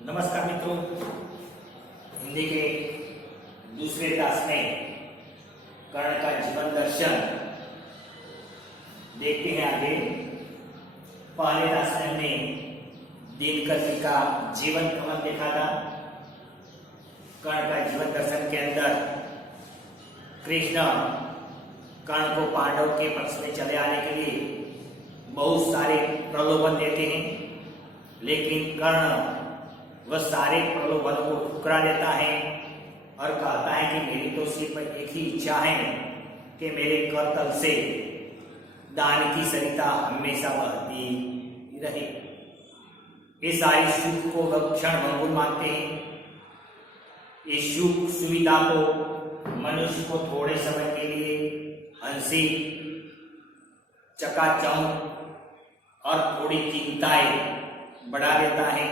नमस्कार मित्रों, हिंदी के दूसरे दास में कर्ण का जीवन दर्शन देखते हैं। आगे पहले दास में हमने दिनकर जी का जीवन क्रमण देखा था। कर्ण का जीवन दर्शन के अंदर कृष्ण कर्ण को पांडव के पक्ष में चले आने के लिए बहुत सारे प्रलोभन देते हैं, लेकिन कर्ण वह सारे प्रलोभन को ठुकरा देता है और कहता है कि मेरी तो सिर्फ एक ही इच्छा है कि मेरे करतल से दान की सरिता हमेशा बहती रहे। ये सारी सुख को वह क्षण भंगुर मानते हैं। इस सुख सुविधा को मनुष्य को थोड़े समय के लिए हंसी, चकाचौंध और थोड़ी चिंताएं बढ़ा देता है।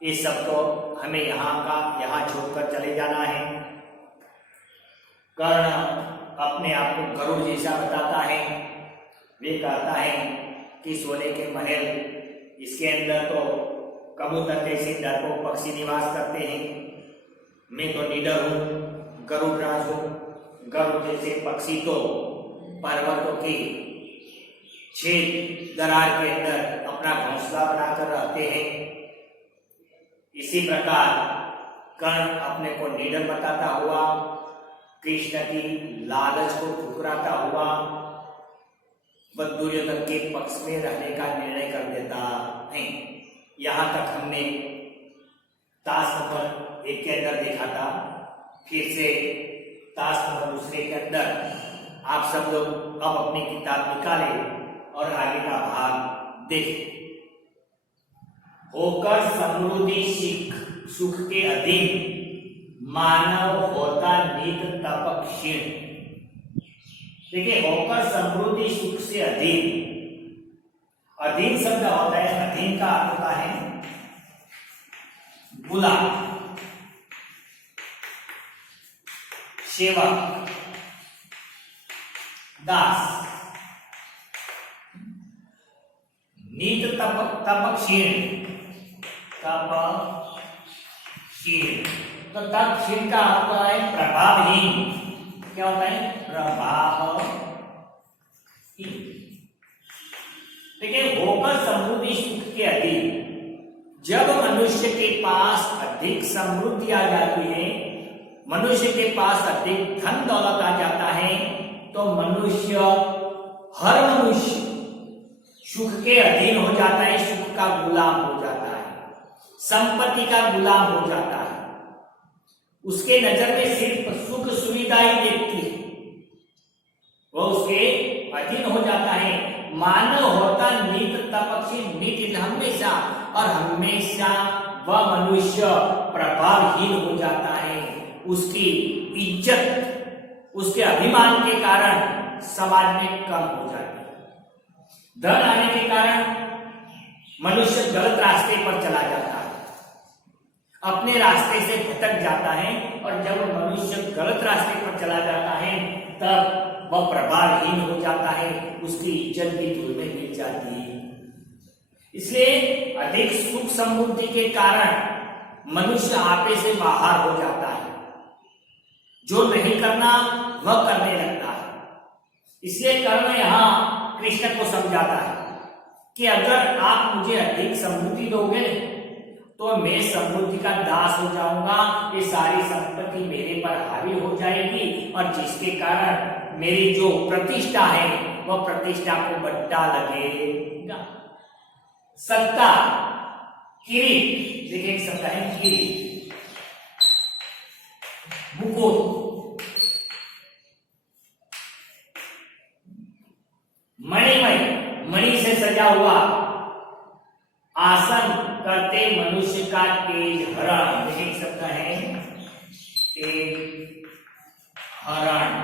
इस सब को हमें यहाँ छोड़कर चले जाना है। कर्ण अपने आप को गरुड़ जैसा बताता है। वे कहता है कि सोने के महल, इसके अंदर तो कबूतर जैसे डरपोक पक्षी निवास करते हैं। मैं तो निडर हूँ, गरुड़ राज हूँ। गरुड़ जैसे पक्षी तो पर्वतों के छेद दरार के अंदर अपना घोंसला बनाकर रहते हैं। इसी प्रकार कर्ण अपने को निडर बताता हुआ कृष्ण की लालच को ठुकराता हुआ वह दुर्योधन के पक्ष में रहने का निर्णय कर देता है। यहाँ तक हमने ताश नंबर 1 के अंदर देखा था। फिर से ताश नंबर 2 के अंदर आप सब लोग अब अपनी किताब निकालें और आगे का भाग देखें। होकर समृद्धि सुख के अधीन मानव होता नित तप क्षीण। देखिए, होकर समृद्धि सुख से अधीन, अधीन शब्द होता है, अधीन का अर्थ होता है गुलाम, सेवक, दास। नित तप क्षीण, तप क्षीण। तो तप क्षीण का अर्थ होता है प्रभावहीन। क्या होता है? प्रभावहीन। देखिए, होकर समृद्धि सुख के अधीन, जब मनुष्य के पास अधिक समृद्धि आ जाती है, मनुष्य के पास अधिक धन दौलत आ जाता है, तो हर मनुष्य सुख के अधीन हो जाता है, सुख का गुलाम हो जाता है, संपत्ति का गुलाम हो जाता है। उसके नजर में सिर्फ सुख सुविधा ही देखती है, वो उसके अधीन हो जाता है। मानव होता नित तपक्षी, नित हमेशा और हमेशा वह मनुष्य प्रभावहीन हो जाता है। उसकी इज्जत, उसके अभिमान के कारण समाज में कम हो जाती है। धन आने के कारण मनुष्य गलत रास्ते पर चला जाता है, अपने रास्ते से भटक जाता है, और जब मनुष्य गलत रास्ते पर चला जाता है तब वह प्रभावहीन हो जाता है, उसकी इज्जत भी धूल में मिल जाती है। इसलिए अधिक सुख समृद्धि के कारण मनुष्य आपे से बाहर हो जाता है, जो नहीं करना वह करने लगता है। इसलिए कर्ण यहाँ कृष्ण को समझाता है कि अगर आप मुझे अधिक समृद्धि दोगे तो मैं समृद्धि का दास हो जाऊंगा, ये सारी संपत्ति मेरे पर हावी हो जाएगी, और जिसके कारण मेरी जो प्रतिष्ठा है वह प्रतिष्ठा को बट्टा लगेगा। सत्ता, किरीट, देखिए एक शब्द है किरीट, मुकुट, मणिमय, मणि से सजा हुआ आसन करते मनुष्य का तेज हरण। देखिए शब्द है तेज हरण,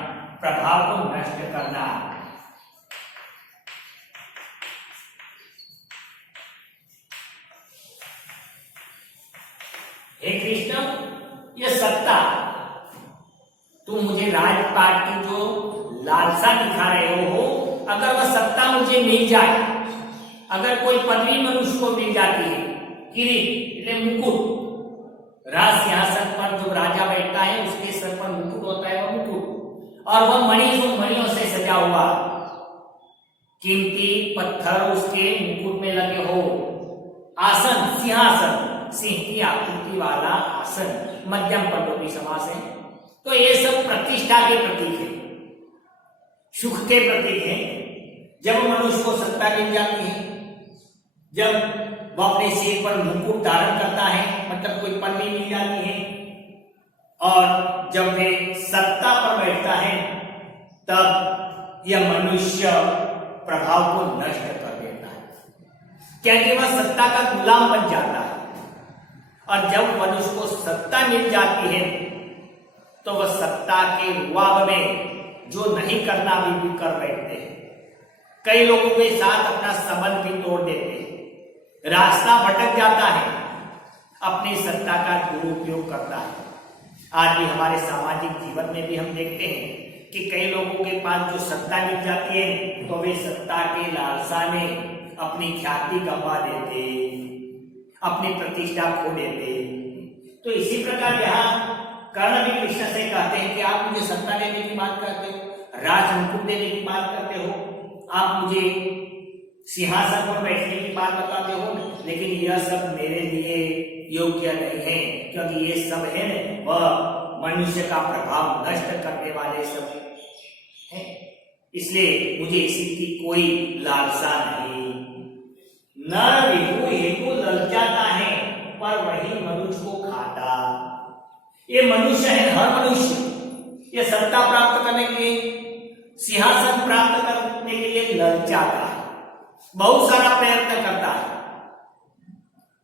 प्रभाव को नष्ट करना। हे कृष्ण, यह सत्ता, तुम मुझे राजपाट की जो लालसा दिखा रहे हो, अगर वह सत्ता मुझे मिल जाए, अगर कोई पदवी मनुष्य को मिल जाती है किरीट એટલે मुकुट, राज सिंहासन पर जो राजा बैठता है उसके सर पर मुकुट होता है, वह मुकुट, और वह मणियों से सजा हुआ कीमती पत्थर उसके मुकुट में लगे हो। आसन सिंहासन, सिंह की आकृति वाला आसन, मध्यम पदोपी समास है। तो ये सब प्रतिष्ठा के प्रतीक है, सुख के प्रतीक है। जब मनुष्य को सत्ता मिल जाती है, जब वह अपने सिर पर मुकुट धारण करता है, मतलब कोई पन्नी मिल जाती है, और जब वे सत्ता पर बैठता है, तब यह मनुष्य प्रभाव को नष्ट कर देता है, क्योंकि वह सत्ता का गुलाम बन जाता है। और जब मनुष्य को सत्ता मिल जाती है, तो वह सत्ता के रुआब में जो नहीं करना भी कर बैठते हैं। कई लोगों के साथ अपना संबंध भी तोड़ देते हैं, रास्ता भटक जाता है, अपनी सत्ता का दुरुपयोग करता है। आज भी हमारे सामाजिक जीवन में भी हम देखते हैं कि कई लोगों के पास जो सत्ता मिल जाती है, तो वे सत्ता के लालसा में अपनी ख्याति गंवा देते, अपनी प्रतिष्ठा खो देते। तो इसी प्रकार यहाँ कर्ण भी कृष्ण से कहते हैं कि आप मुझे सत्ता देने की बात करते हो, राज मुकुट देने की बात करते हो, आप मुझे सिंहासन पर बैठने की बात बताते हो, लेकिन यह सब मेरे लिए योग्य नहीं है, क्योंकि ये सब है वह मनुष्य का प्रभाव नष्ट करने वाले सब है, इसलिए मुझे इसकी कोई लालसा नहीं। नर विभु हेतु ललचाता है, पर वही मनुष्य को खाता। ये मनुष्य है, हर मनुष्य ये सत्ता प्राप्त करने के लिए, सिंहासन प्राप्त करने के लिए ललचाता है, बहुत सारा प्रयत्न करता है,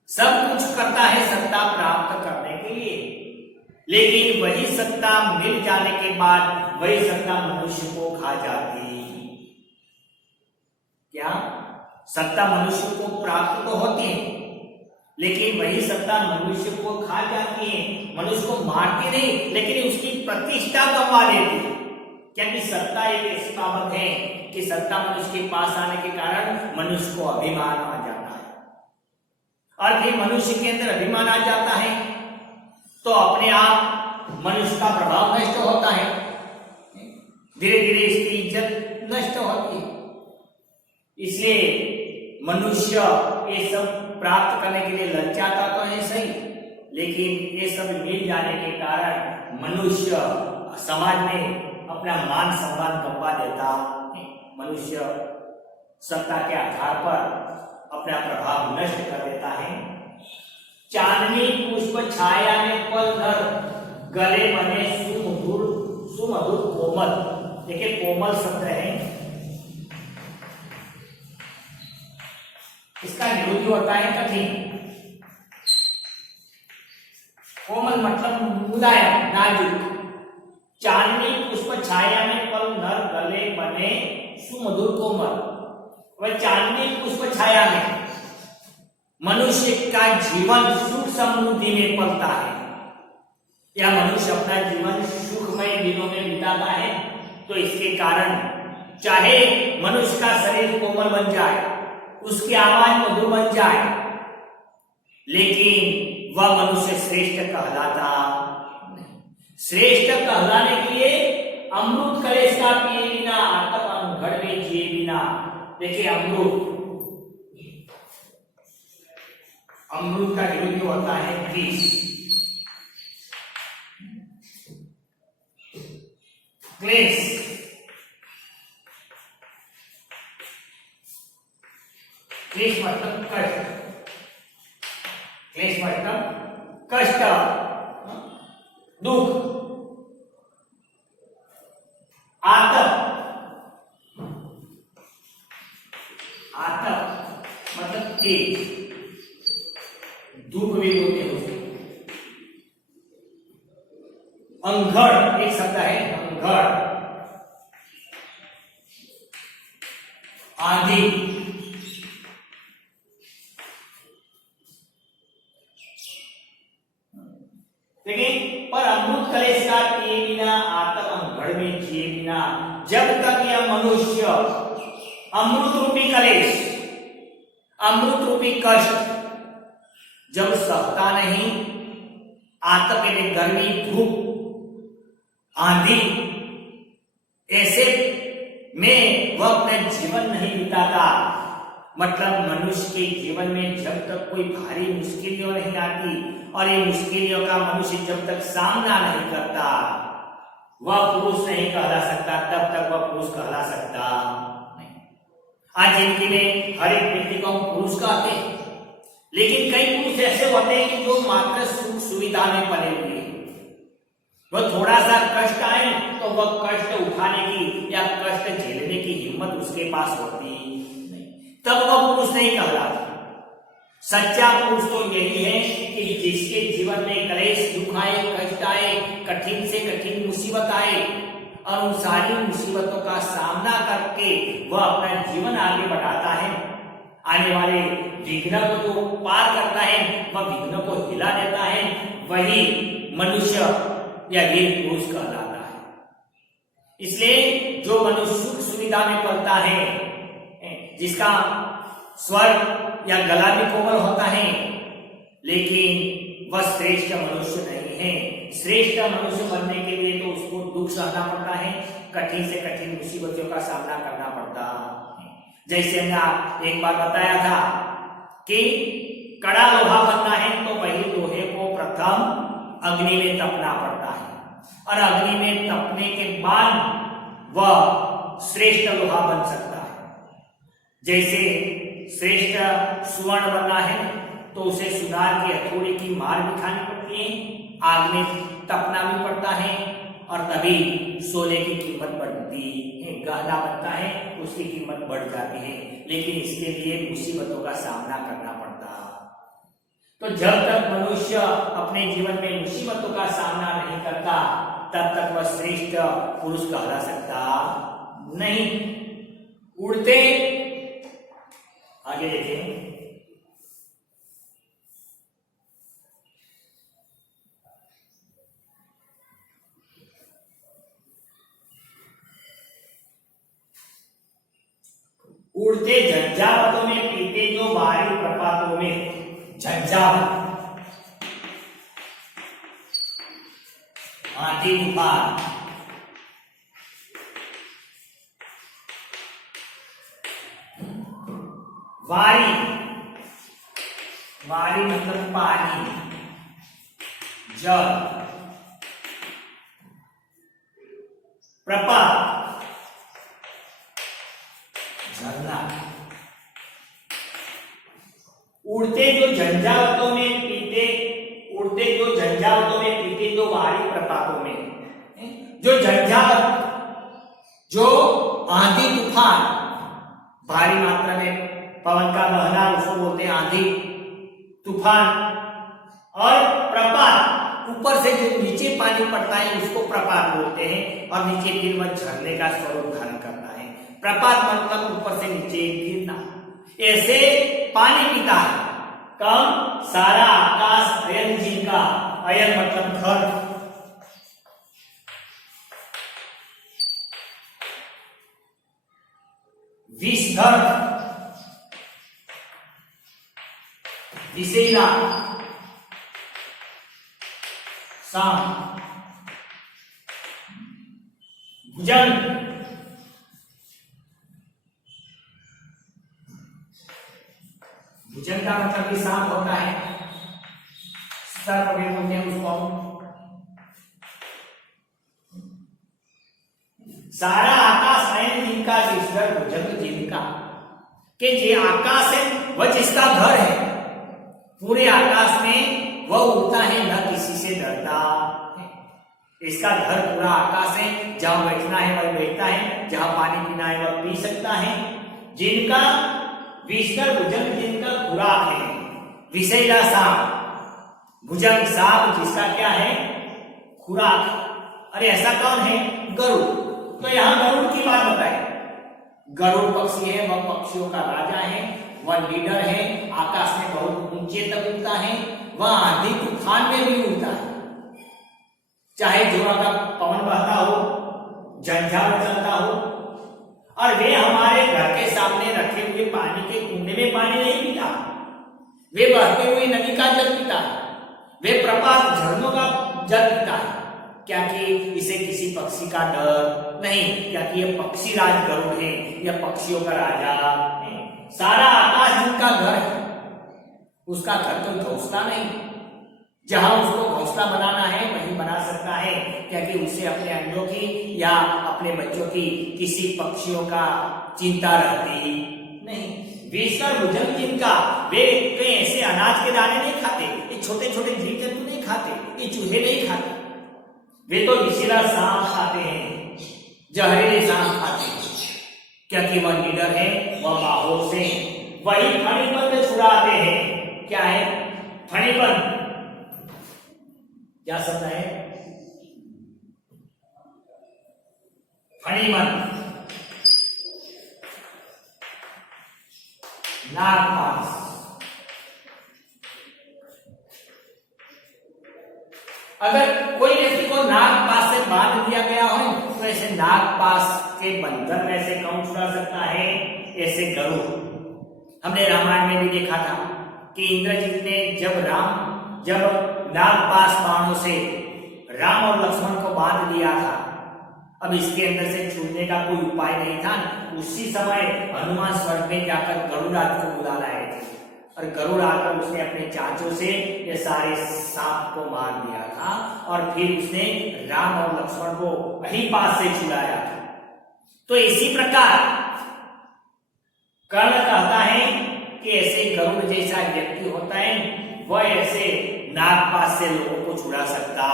सब कुछ करता है सत्ता प्राप्त करने के लिए, लेकिन वही सत्ता मिल जाने के बाद वही सत्ता मनुष्य को खा जाती। क्या सत्ता मनुष्य को प्राप्त तो होती है, लेकिन वही सत्ता मनुष्य को खा जाती है, मनुष्य को मारती नहीं, लेकिन उसकी प्रतिष्ठा गंवा देती है। क्योंकि सत्ता एक ऐसी बाबत है कि सत्ता मनुष्य के पास आने के कारण मनुष्य को अभिमान आ जाता है, और फिर मनुष्य के अंदर अभिमान आ जाता है तो अपने आप मनुष्य का प्रभाव नष्ट होता है, धीरे धीरे इसकी इज्जत नष्ट होती है। इसलिए मनुष्य ये सब प्राप्त करने के लिए ललचाता तो है सही, लेकिन ये सब मिल जाने के कारण मनुष्य समाज में अपना मान सम्मान गंवा देता है। मनुष्य सत्ता के आधार पर अपना प्रभाव नष्ट कर देता है। चांदनी पुष्प छाया में पल धर, गले बने सुमधुर कोमल। देखिए कोमल शब्द है, इसका विरोधी होता है कठिन। कोमल मतलब मुलायम, नाजुक। चांदनी पुष्प छाया में पल नर, गले बने सुमधुर कोमल। वह चांदनी पुष्प छाया में मनुष्य का जीवन सुख समृद्धि में पलता है, या मनुष्य अपना जीवन सुखमय दिनों में बिताता है। तो इसके कारण चाहे मनुष्य का शरीर कोमल बन जाए, उसकी आवाज मधुर बन जाए, लेकिन वह मनुष्य श्रेष्ठ कहलाता नहीं। श्रेष्ठ कहलाने के लिए अमृत कलेश का पिए बिना, आत्म घर में जिए बिना। देखिए अमृत का विरोधी होता है विष। क्लेश, क्लेश मतलब कष्ट, क्लेश मतलब कष्ट, दुख। आतप मतलब तेज, दुख भी बोलते हैं उसे। अंधड़ एक शब्द है, अंधड़, आंधी। देखिए, पर अमृत कलेश का पिए बिना, आत्म अंधड़ में जिए बिना। जब तक यह मनुष्य अमृत रूपी कलेश, अमृत रूपी कष्ट जब सहता नहीं, आता पहले गर्मी, धूप, आंधी, ऐसे में वह अपना जीवन नहीं बिताता। मतलब मनुष्य के जीवन में जब तक कोई भारी मुश्किलें नहीं आती और ये मुश्किलों का मनुष्य जब तक सामना नहीं करता, वह पुरुष नहीं कहला सकता, तब तक वह पुरुष कहला सकता नहीं। आज जिनके लिए हर एक व्यक्ति को हम पुरुष कहते हैं, लेकिन कई पुरुष ऐसे होते हैं कि जो मात्र सुख सुविधा में पले हुए हैं। वह थोड़ा सा कष्ट आए तो वह कष्ट उठाने की या कष्ट झेलने की हिम्मत उसके पास होती नहीं, तब वह पुरुष नहीं कहलाता। सच्चा पुरुष तो यही है कि जिसके जीवन में क्लेश, दुख आए, कष्ट आए, कठिन से कठिन मुसीबत आए और उन सारी मुसीबतों का सामना करके वह अपना जीवन आगे बढ़ाता है। आने वाले विघ्न को जो पार करता है, वह विघ्न को हिला देता है, वही मनुष्य या वीर पुरुष कहलाता है। इसलिए जो मनुष्य सुख सुविधा में पलता है, जिसका स्वर या गला भी कोमल होता है, लेकिन वह श्रेष्ठ मनुष्य नहीं है। श्रेष्ठ मनुष्य बनने के लिए तो उसको दुख सहना पड़ता है, कठिन से कठिन मुसीबतों का सामना करना पड़ता है। जैसे हमने एक बार बताया था कि कड़ा लोहा बनना है तो वही लोहे को प्रथम अग्नि में तपना पड़ता है और अग्नि में तपने के बाद वह श्रेष्ठ लोहा बन सकता है। जैसे श्रेष्ठ सुवर्ण बनना है तो उसे सुनार की हथौड़ी की मार भी खानी पड़ती है, आग में तपना भी पड़ता है और तभी सोने की कीमत बढ़ती है, गहना बनता है, उसकी कीमत बढ़ जाती है। लेकिन इसके लिए मुसीबतों का सामना करना पड़ता है। तो जब तक मनुष्य अपने जीवन में मुसीबतों का सामना नहीं करता, तब तक वह श्रेष्ठ पुरुष कहला सकता नहीं। उड़ते आगे देखें, उड़ते झंझावतों में, पीते जो बाहरी प्रपातों में। झंझावत, आंधी तूफान, वारी, वारी मतलब पानी, जल, प्रपात, झरना। उड़ते जो झंझावतों में, पीते, उड़ते जो झंझावतों में, पीते जो बाहरी प्रपातों में। जो झंझावत, जो आंधी तूफान, भारी मात्रा में पवन का बहना, उसको बोलते हैं आंधी तूफान। और प्रपात, ऊपर से जो नीचे पानी पड़ता है उसको प्रपात बोलते हैं और नीचे फिर वह झरने का स्वरूप धारण करता है। प्रपात मतलब ऊपर से नीचे गिरना। ऐसे पानी पीता है कम सारा आकाश अयन जिनका, अयन मतलब घर, विषधर, विषैला, साम, भुजंग, भुजंग का मतलब भी सांप होता है, सर्प भी बोलते हैं उसको। सारा आकाश है जिनका, विषधर, भुजंग जिनका, कि जे आकाश है वह जिसका घर है, पूरे आकाश में वह उड़ता है, न किसी से डरता है। इसका घर पूरा आकाश है, जहां बैठना है वह बैठता है, जहां पानी पीना है वह पी सकता है। जिनका विषधर, भुजंग जिनका खुराक है, विषैला सांप, भुजंग सांप जिसका क्या है खुराक। अरे ऐसा कौन है? गरुड़। तो यहां गरुड़ की बात बताए। गरुड़ पक्षी है, वह पक्षियों का राजा है, वह लीडर है, आकाश में बहुत ऊंचे तक उड़ता है, वह आंधी तूफान में भी उड़ता है, चाहे जोरा का पवन बहता हो, झंझावात चलता हो। और वे हमारे घर के सामने रखे हुए पानी के कुंडे में पानी नहीं पीता, वे बहती हुई नदी का जल पीता है, वे प्रपात झरनों का जल पीता है। क्या कि इसे किसी पक्षी का डर नहीं, क्या कि ये पक्षी राज गरुड़ है, यह पक्षियों का राजा है। सारा आकाश जिनका घर है, उसका घर तो घोंसला नहीं, जहां उसको घोंसला बनाना है वहीं बना सकता है, क्या कि उसे अपने अंडों की या अपने बच्चों की किसी पक्षियों का चिंता रहती नहीं। विषकर भोजन जिनका, वे कहीं ऐसे अनाज के दाने नहीं खाते, ये छोटे छोटे जीव जंतु नहीं खाते, ये चूहे नहीं खाते, वे तो विषैला सांप खाते हैं, जहरीले सांप खाते हैं, क्योंकि वह निडर है, वह बाहों से वही फणीपन में छुड़ाते हैं। क्या है फणीपन? क्या शब्द है फणीपन? नागपाश। अगर कोई व्यक्ति को नागपाश से बांध दिया गया हो तो ऐसे नागपाश के बंधन में से कौन छुड़ा सकता है? ऐसे गरुड़। हमने रामायण में भी देखा था कि इंद्रजीत ने जब नागपाश बाणों से राम और लक्ष्मण को बांध दिया था, अब इसके अंदर से छूटने का कोई उपाय नहीं था। उसी समय हनुमान स्वर्ग में जाकर गरुड़राज को बुला लाए थे और गरुड़ आकर उसने अपने चांचों से ये सारे सांप को मार दिया था और फिर उसने राम और लक्ष्मण को वहीं पास से छुड़ाया था। तो इसी प्रकार कर्ण कहता है कि ऐसे गरुड़ जैसा व्यक्ति होता है, वह ऐसे नागपाश से लोगों को छुड़ा सकता,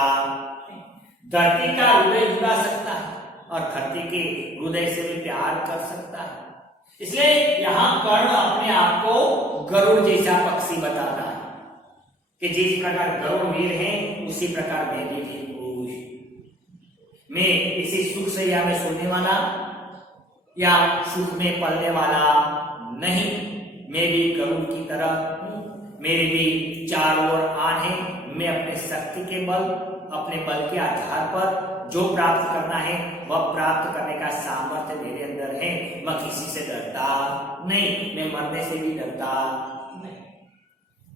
धरती का हृदय जुड़ा सकता है और धरती के हृदय से भी प्यार कर सकता है। इसलिए यहां कर्ण अपने आप को गरुड़ जैसा पक्षी बताता है कि जिस प्रकार गरुड़ वीर है उसी प्रकार मैं भी वीर पुरुष। मैं इसी सुख से या में सोने वाला या सुख में पलने वाला नहीं, मैं भी गरुड़ की तरह हूं। मेरे भी चारों ओर आन है, मैं अपने शक्ति के बल, अपने बल के आधार पर जो प्राप्त करना है वह प्राप्त करने का सामर्थ्य मेरे अंदर है। मैं किसी से डरता नहीं, मैं मरने से भी डरता नहीं।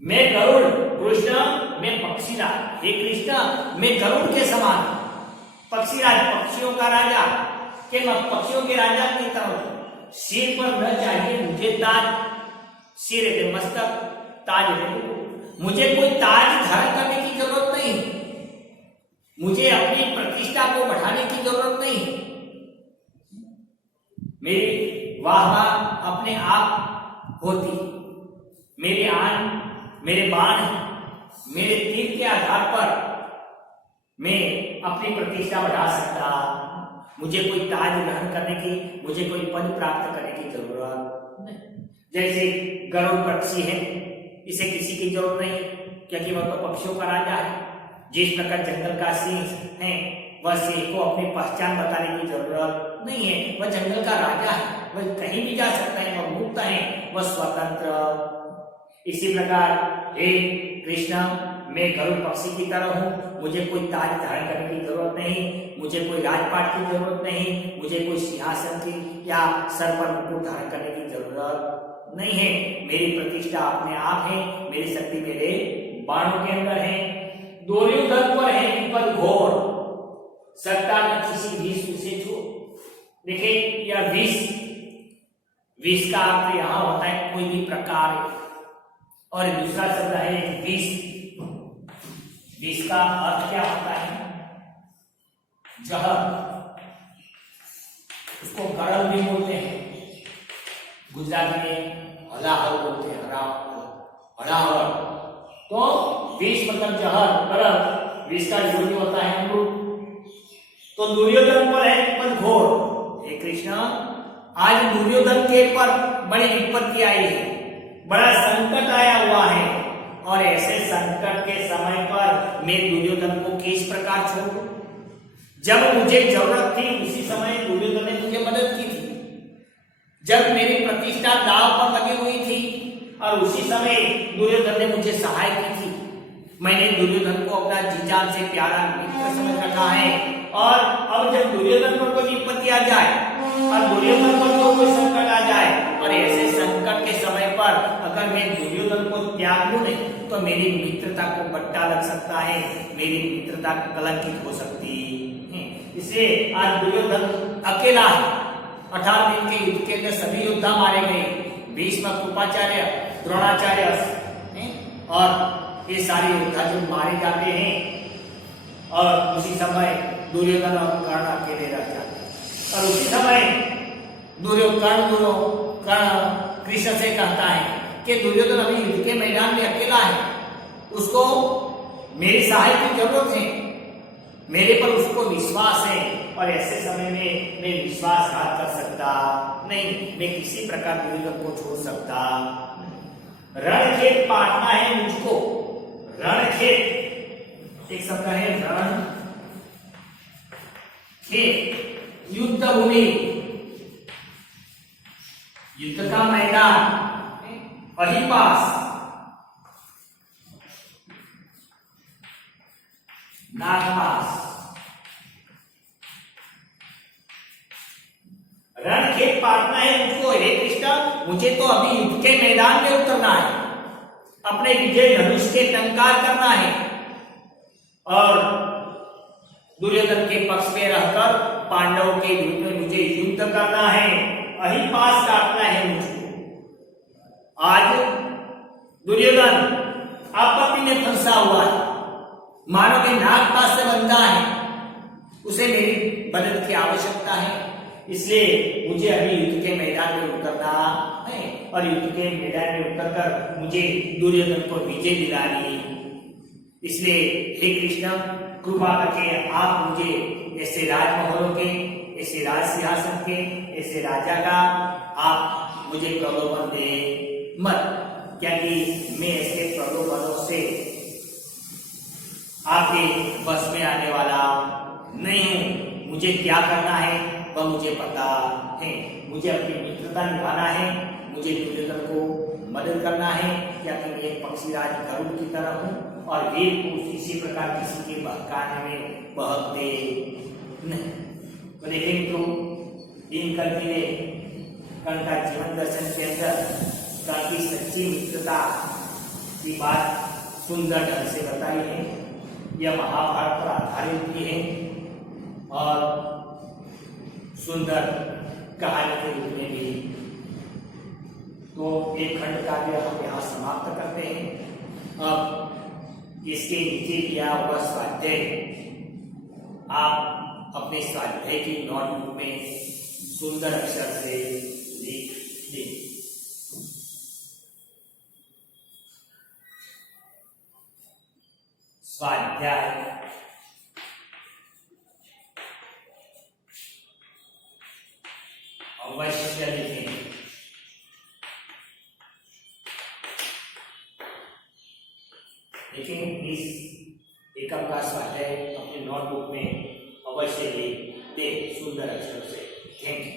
मैं गरुड़ कृष्ण, मैं पक्षीराज। हे कृष्ण, मैं गरुड़ के समान पक्षीराज, पक्षियों का राजा के मैं पक्षियों के राजा की तरह। सिर पर न चाहिए मुझे ताज, सिर पे मस्तक, ताज पे मुझे कोई ताज धारण करने की जरूरत नहीं, मुझे अपनी प्रतिष्ठा को बढ़ाने की जरूरत नहीं। मेरी वाह अपने आप होती, मेरे आन, मेरे बाण, मेरे तीर के आधार पर मैं अपनी प्रतिष्ठा बढ़ा सकता। मुझे कोई ताज ग्रहण करने की, मुझे कोई पद प्राप्त करने की जरूरत नहीं। जैसे गरुड़ पक्षी है, इसे किसी की जरूरत नहीं क्योंकि वह तो पक्षियों का राजा है। जिस प्रकार जंगल का सिंह है, वह सिंह को अपनी पहचान बताने की जरूरत नहीं है, वह जंगल का राजा है, वह कहीं भी जा सकता है, वह मुक्त है, वह स्वतंत्र। इसी प्रकार हे कृष्ण, मैं गरुड़ पक्षी की तरह हूं, मुझे कोई ताज धारण करने की जरूरत नहीं, मुझे कोई राजपाट की जरूरत नहीं, मुझे कोई सिंहासन की या सर पर मुकुट धारण करने की जरूरत नहीं है। मेरी प्रतिष्ठा अपने आप है, मेरी शक्ति मेरे बाणों के अंदर है। दुर्योधन पर है विपद घोर, सकता न किसी विष उसे छू। देखिए यह विष का अर्थ यहां होता है कोई भी प्रकार, और दूसरा शब्द है विष। विष का अर्थ क्या होता है? जहर, उसको गरल भी बोलते हैं, गुजराती में हलाहल बोलते हैं, हलाहल। तो विष मतलब जहर, गरल, विष का विरोधी होता है अमृत। तो दुर्योधन पर है विपद घोर। हे कृष्ण, आज दुर्योधन के पर बड़ी विपत्ति आई है, बड़ा संकट आया हुआ है, और ऐसे संकट के समय पर मैं दुर्योधन को किस प्रकार छोड़ूं? जब मुझे जरूरत थी उसी समय दुर्योधन ने मुझे मदद की थी, जब मेरी प्रतिष्ठा दांव पर लगी हुई थी और उसी समय दुर्योधन ने मुझे सहायता की थी। मैंने दुर्योधन को अपना जी-जान से प्यारा मित्र समझ रखा है, और अब जब दुर्योधन पर कोई विपत्ति आ जाए और दुर्योधन को जो कोई संकट आ जाए और ऐसे संकट के समय पर अगर मैं दुर्योधन को त्याग दूं नहीं तो मेरी मित्रता को बट्टा लग सकता है, मेरी मित्रता कलंकित हो सकती है। इसलिए आज दुर्योधन अकेला है। 18 दिन के युद्ध के अंदर सभी योद्धा मारे गए, भीष्म, कृपाचार्य, द्रोणाचार्य और ये सारे योद्धा जो मारे जाते हैं और उसी समय दुर्योधन और कर्ण अकेले रह जाते हैं। और उसी समय कर्ण कृष्ण से कहता है कि दुर्योधन अभी युद्ध के मैदान में अकेला है, उसको मेरी सहायता की जरूरत है, मेरे पर उसको विश्वास है और ऐसे समय में मैं विश्वासघात कर सकता नहीं, मैं किसी प्रकार दुर्योधन को छोड़ सकता। रणखेत पाटना है मुझको, रणखेत एक शब्द है रण खेत, युद्ध भूमि, युद्ध का मैदान, अहिपास, नागपास। रणखेत पाटना है मुझको, हे कृष्ण मुझे तो अभी युद्ध के मैदान में उतरना है, अपने विजय धनुष के टंकार करना है और दुर्योधन के पक्ष में रहकर पांडवों के विरुद्ध में मुझे युद्ध करना है, अहिपास काटना है मुझको। आज दुर्योधन आपत्ति में फंसा हुआ है, मानो कि नागपास से बंधा है, उसे मेरी मदद की आवश्यकता है, इसलिए मुझे अभी युद्ध के मैदान में उतरना है और युद्ध के मैदान में उतरकर मुझे दुर्योधन को विजय दिलानी। इसलिए हे कृष्ण कृपा करके आप मुझे ऐसे राजमहलों के, ऐसे राज सिंहासन के, ऐसे राजा का आप मुझे प्रलोभन दे मत, क्योंकि मैं ऐसे प्रलोभनों से आपके बस में आने वाला नहीं हूं। मुझे क्या करना है वह मुझे पता है, मुझे अपनी मित्रता निभाना है, मुझे दुर्योधन को मदद करना है, क्योंकि मैं एक पक्षीराज गरुड़ की तरह हूं और वीर पुरुष किसी प्रकार किसी के बहकाने में बहकते नहीं। तो देखें तो दीनकंठ ने कर्ण का जीवन दर्शन के अंदर कर्ण की सच्ची मित्रता की बात सुंदर ढंग से बताई है। यह महाभारत पर आधारित भी है और सुंदर कहानी के रूप में भी। तो एक खंड काव्य हम यहाँ समाप्त करते हैं। अब इसके नीचे दिया हुआ स्वाध्याय आप अपने स्वाध्याय की नोटबुक में सुंदर अक्षर से लिख दें। स्वाध्याय अवश्य लिखें। लेकिन इस एकम का स्वाध्याय अपने नोटबुक में अवश्य लिख दे सुंदर अक्षर से। Thank you.